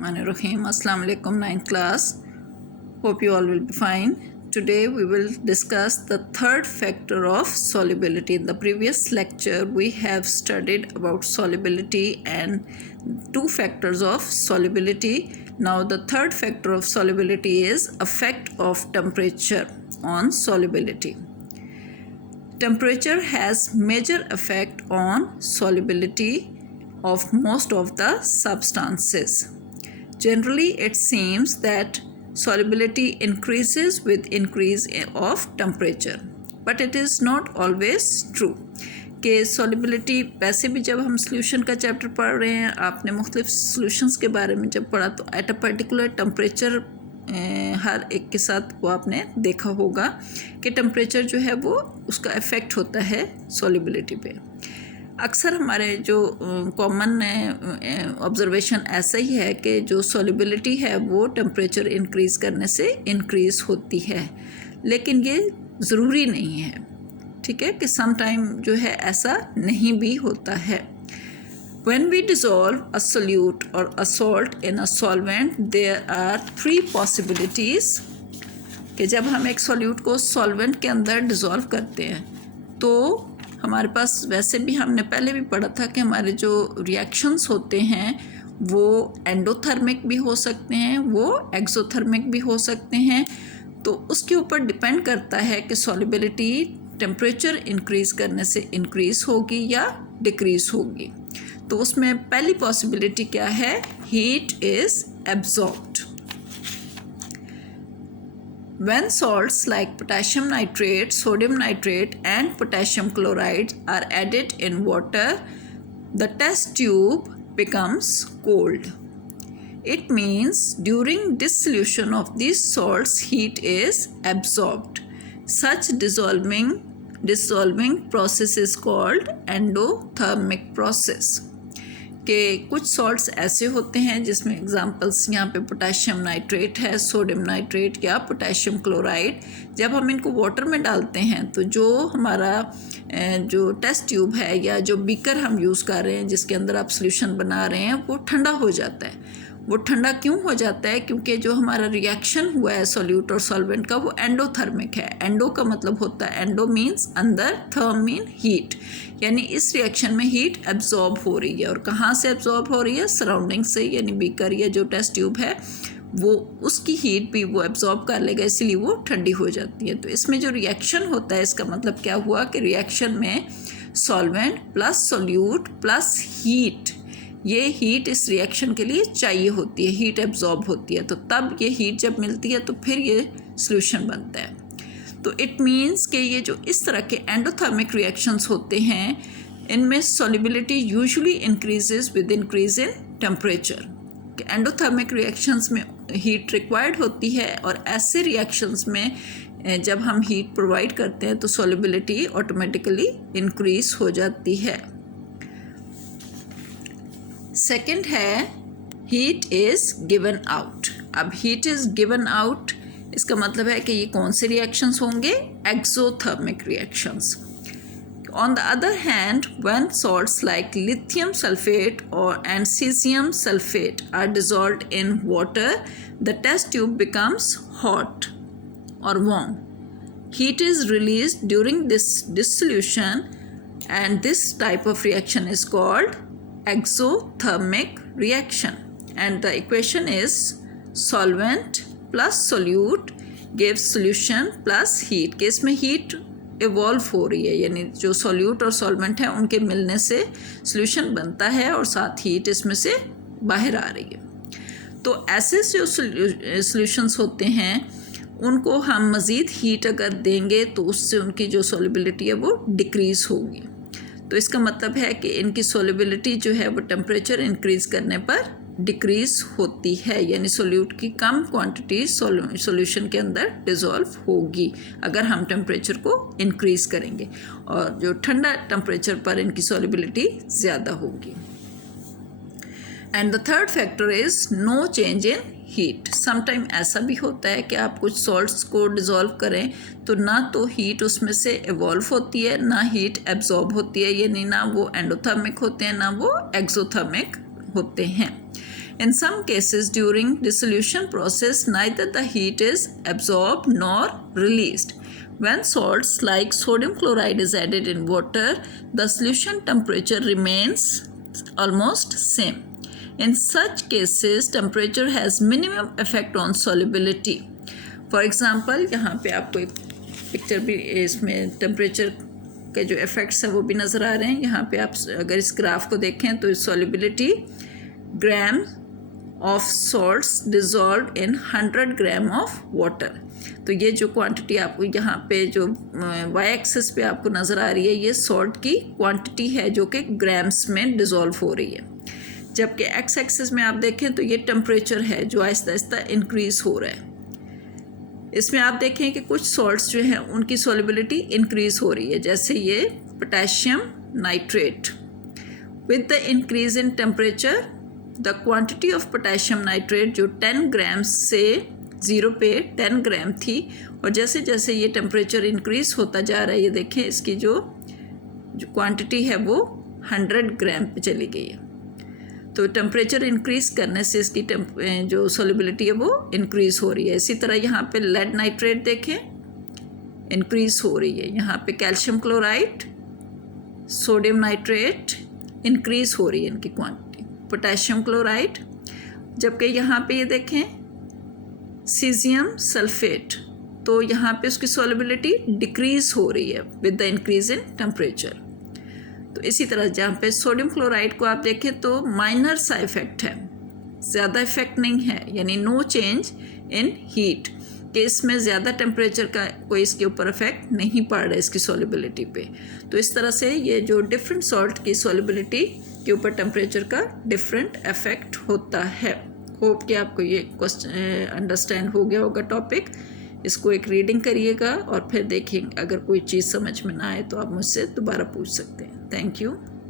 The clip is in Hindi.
Bismillahirrahmanirrahim. Assalamu alaikum, 9th class. Hope you all will be fine. Today we will discuss the third factor of solubility. In the previous lecture we have studied about solubility and two factors of solubility. Now the third factor of solubility is effect of temperature on solubility. Temperature has major effect on solubility of most of the substances. Generally, it seems that solubility increases with increase of temperature, but it is not always true. कि solubility वैसे भी जब हम solution का chapter पढ़ रहे हैं, आपने मुख्तलिफ solutions के बारे में जब पढ़ा तो at a particular temperature हर एक के साथ वो आपने देखा होगा कि टेम्परेचर जो है वो उसका इफ़ेक्ट होता है सॉल्युबिलिटी पे। अक्सर हमारे जो कॉमन ऑब्जर्वेशन ऐसा ही है कि जो सॉल्युबिलिटी है वो टेम्परेचर इंक्रीज़ करने से इंक्रीज़ होती है, लेकिन ये ज़रूरी नहीं है, ठीक है, कि सम टाइम जो है ऐसा नहीं भी होता है। When we dissolve a solute or a salt in a solvent, there are three possibilities कि जब हम एक सॉल्यूट को सॉल्वेंट के अंदर डिज़ोल्व करते हैं तो हमारे पास, वैसे भी हमने पहले भी पढ़ा था कि हमारे जो रिएक्शंस होते हैं वो एंडोथर्मिक भी हो सकते हैं, वो एक्सोथर्मिक भी हो सकते हैं। तो उसके ऊपर डिपेंड करता है कि सॉल्युबिलिटी टेम्परेचर इंक्रीज़ करने से इंक्रीज़ होगी या डिक्रीज़ होगी। तो उसमें पहली पॉसिबिलिटी क्या है? Heat is absorbed. When salts like potassium nitrate, sodium nitrate and potassium chloride are added in water, the test tube becomes cold. It means during dissolution of these salts, heat is absorbed. Such dissolving process is called endothermic process. कि कुछ सॉल्ट्स ऐसे होते हैं जिसमें एग्जांपल्स यहाँ पे पोटेशियम नाइट्रेट है, सोडियम नाइट्रेट या पोटेशियम क्लोराइड। जब हम इनको वाटर में डालते हैं तो जो हमारा जो टेस्ट ट्यूब है या जो बीकर हम यूज़ कर रहे हैं जिसके अंदर आप सॉल्यूशन बना रहे हैं वो ठंडा हो जाता है। वो ठंडा क्यों हो जाता है? क्योंकि जो हमारा रिएक्शन हुआ है सॉल्यूट और सॉल्वेंट का वो एंडोथर्मिक है। एंडो का मतलब होता है, एंडो मीन्स अंदर, थर्म मीन हीट, यानी इस रिएक्शन में हीट एब्जॉर्ब हो रही है। और कहाँ से एब्जॉर्ब हो रही है? सराउंडिंग से, यानी बीकर या जो टेस्ट ट्यूब है वो उसकी हीट भी वो एब्जॉर्ब कर लेगा, इसलिए वो ठंडी हो जाती है। तो इसमें जो रिएक्शन होता है इसका मतलब क्या हुआ कि रिएक्शन में solvent plus solute plus heat, ये हीट इस रिएक्शन के लिए चाहिए होती है, हीट एब्जॉर्ब होती है। तो तब ये हीट जब मिलती है तो फिर ये सॉल्यूशन बनता है। तो इट मीन्स कि ये जो इस तरह के एंडोथर्मिक रिएक्शंस होते हैं इनमें solubility usually increases with increase in temperature. Endothermic reactions में हीट रिक्वायर्ड होती है और ऐसे रिएक्शंस में जब हम हीट प्रोवाइड करते हैं तो सॉल्युबिलिटी ऑटोमेटिकली इंक्रीज हो जाती है। सेकंड है हीट इज़ गिवन आउट। अब हीट इज़ गिवन आउट इसका मतलब है कि ये कौन से रिएक्शंस होंगे? Exothermic reactions. On the other hand, when salts like lithium sulfate and cesium sulfate are dissolved in water, the test tube becomes hot or warm. Heat is released during this dissolution and this type of reaction is called exothermic reaction. And the equation is solvent plus solute gives solution plus heat. कि इसमें heat इवॉल्व हो रही है, यानी जो सॉल्यूट और सॉल्वेंट है उनके मिलने से सॉल्यूशन बनता है और साथ हीट इसमें से बाहर आ रही है। तो ऐसे जो सॉल्यूशंस होते हैं उनको हम मज़ीद हीट अगर देंगे तो उससे उनकी जो सॉल्युबिलिटी है वो डिक्रीज़ होगी। तो इसका मतलब है कि इनकी सॉल्युबिलिटी जो है वो टेम्परेचर इंक्रीज़ करने पर डिक्रीज़ होती है, यानी सॉल्यूट की कम क्वांटिटी सॉल्यूशन के अंदर डिज़ोल्व होगी अगर हम टेम्परेचर को इंक्रीज़ करेंगे, और जो ठंडा टेम्परेचर पर इनकी सॉल्युबिलिटी ज़्यादा होगी। And the third factor is no change in heat. Sometime ऐसा भी होता है कि आप कुछ सॉल्ट्स को डिज़ोल्व करें तो ना तो हीट उसमें से इवॉल्व होती है ना हीट एब्जॉर्ब होती है, यानी ना वो एंडोथर्मिक होते हैं ना वो एक्सोथर्मिक होते हैं। In some cases during dissolution process, neither the heat is absorbed nor released. When salts like sodium chloride is added in water, the solution temperature remains almost same. In such cases, temperature has minimum effect on solubility. For example, यहाँ पे आपको एक पिक्चर भी इसमें टेम्परेचर के जो इफ़ेक्ट्स हैं वो भी नज़र आ रहे हैं. यहाँ पे आप अगर इस ग्राफ को देखें तो solubility gram of salts dissolve in 100 gram of water. तो ये जो क्वांटिटी आपको यहाँ पे जो वाई एक्सिस पे आपको नज़र आ रही है, ये सॉल्ट की क्वांटिटी है जो कि ग्राम्स में डिज़ोल्व हो रही है. जबकि एक्स एक्सिस में आप देखें तो ये टेम्परेचर है जो आहिस्ता आहिस्ता इंक्रीज़ हो रहा है. इसमें आप देखें कि कुछ सॉल्ट्स जो हैं उनकी सॉल्युबिलिटी इंक्रीज़ हो रही है, जैसे ये potassium nitrate. With the increase in temperature the quantity of potassium nitrate जो 10 ग्राम से 0 पे 10 ग्राम थी, और जैसे जैसे ये टेम्परेचर इंक्रीज़ होता जा रहा है, ये देखें इसकी जो क्वांटिटी है वो 100 ग्राम पे चली गई है. तो टेम्परेचर इंक्रीज़ करने से इसकी जो सॉल्युबिलिटी है वो इंक्रीज़ हो रही है. इसी तरह यहाँ पे लेड नाइट्रेट देखें इंक्रीज़ हो रही है. यहाँ पे calcium chloride, sodium nitrate increase हो रही है इनकी क्वांटिटी. पोटेशियम क्लोराइड, जबकि यहाँ पे ये देखें सीजियम सल्फेट, तो यहाँ पे उसकी सॉल्युबिलिटी डिक्रीज़ हो रही है with the increase in temperature. तो इसी तरह जहाँ पे सोडियम क्लोराइड को आप देखें तो माइनर सा इफ़ेक्ट है, ज़्यादा इफ़ेक्ट नहीं है, यानी नो चेंज इन हीट, कि इसमें ज़्यादा टेम्परेचर का कोई इसके ऊपर इफ़ेक्ट नहीं पड़ रहा है इसकी सॉल्युबिलिटी पे. तो इस तरह से ये जो डिफरेंट सॉल्ट की सॉल्युबिलिटी के ऊपर टेम्परेचर का डिफरेंट इफ़ेक्ट होता है. होप कि आपको ये क्वेश्चन अंडरस्टैंड हो गया होगा टॉपिक. इसको एक रीडिंग करिएगा और फिर देखिए अगर कोई चीज़ समझ में ना आए तो आप मुझसे दोबारा पूछ सकते हैं. Thank you.